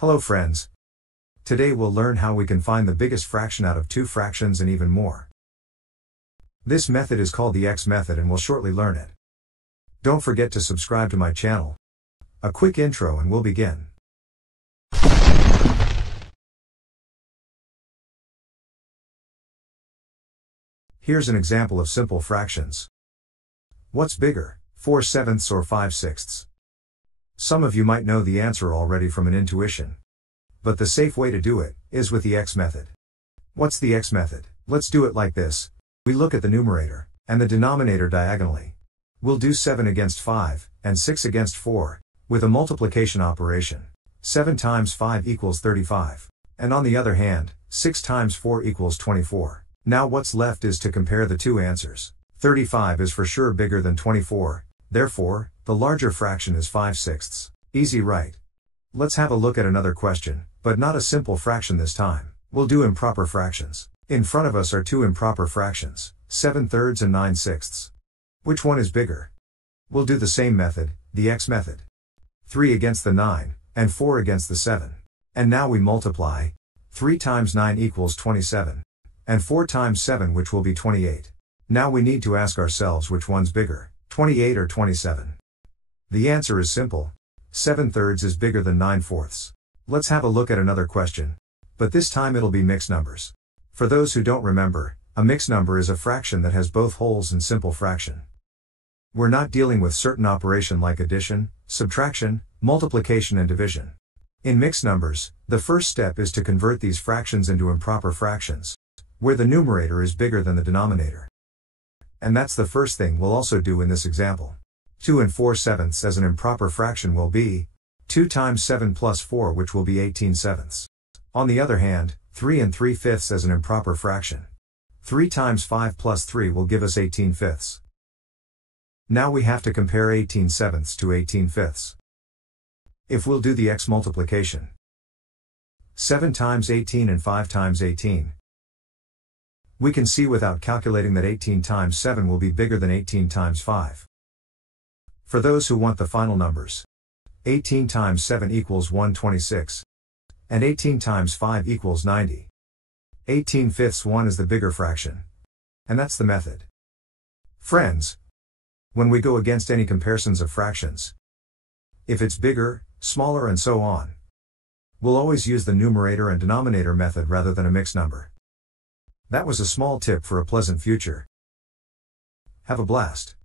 Hello friends. Today we'll learn how we can find the biggest fraction out of two fractions and even more. This method is called the X method and we'll shortly learn it. Don't forget to subscribe to my channel. A quick intro and we'll begin. Here's an example of simple fractions. What's bigger, 4/7 or 5/6? Some of you might know the answer already from an intuition. But the safe way to do it is with the X method. What's the X method? Let's do it like this. We look at the numerator and the denominator diagonally. We'll do 7 against 5 and 6 against 4 with a multiplication operation. 7 times 5 equals 35. And on the other hand, 6 times 4 equals 24. Now what's left is to compare the two answers. 35 is for sure bigger than 24, therefore, the larger fraction is 5/6. Easy, right? Let's have a look at another question, but not a simple fraction this time. We'll do improper fractions. In front of us are two improper fractions, 7/3 and 9/6. Which one is bigger? We'll do the same method, the X method. 3 against the 9, and 4 against the 7. And now we multiply. 3 times 9 equals 27. And 4 times 7, which will be 28. Now we need to ask ourselves which one's bigger, 28 or 27. The answer is simple. 7/3 is bigger than 9/4. Let's have a look at another question. But this time it'll be mixed numbers. For those who don't remember, a mixed number is a fraction that has both wholes and simple fraction. We're not dealing with certain operation like addition, subtraction, multiplication and division. In mixed numbers, the first step is to convert these fractions into improper fractions, where the numerator is bigger than the denominator. And that's the first thing we'll also do in this example. 2 and 4/7 as an improper fraction will be 2 times 7 plus 4, which will be 18/7. On the other hand, 3 and 3/5 as an improper fraction. 3 times 5 plus 3 will give us 18/5. Now we have to compare 18/7 to 18/5. If we'll do the X multiplication. 7 times 18 and 5 times 18. We can see without calculating that 18 times 7 will be bigger than 18 times 5. For those who want the final numbers, 18 times 7 equals 126, and 18 times 5 equals 90. 18/5 is the bigger fraction. And that's the method. Friends, when we go against any comparisons of fractions, if it's bigger, smaller and so on, we'll always use the numerator and denominator method rather than a mixed number. That was a small tip for a pleasant future. Have a blast.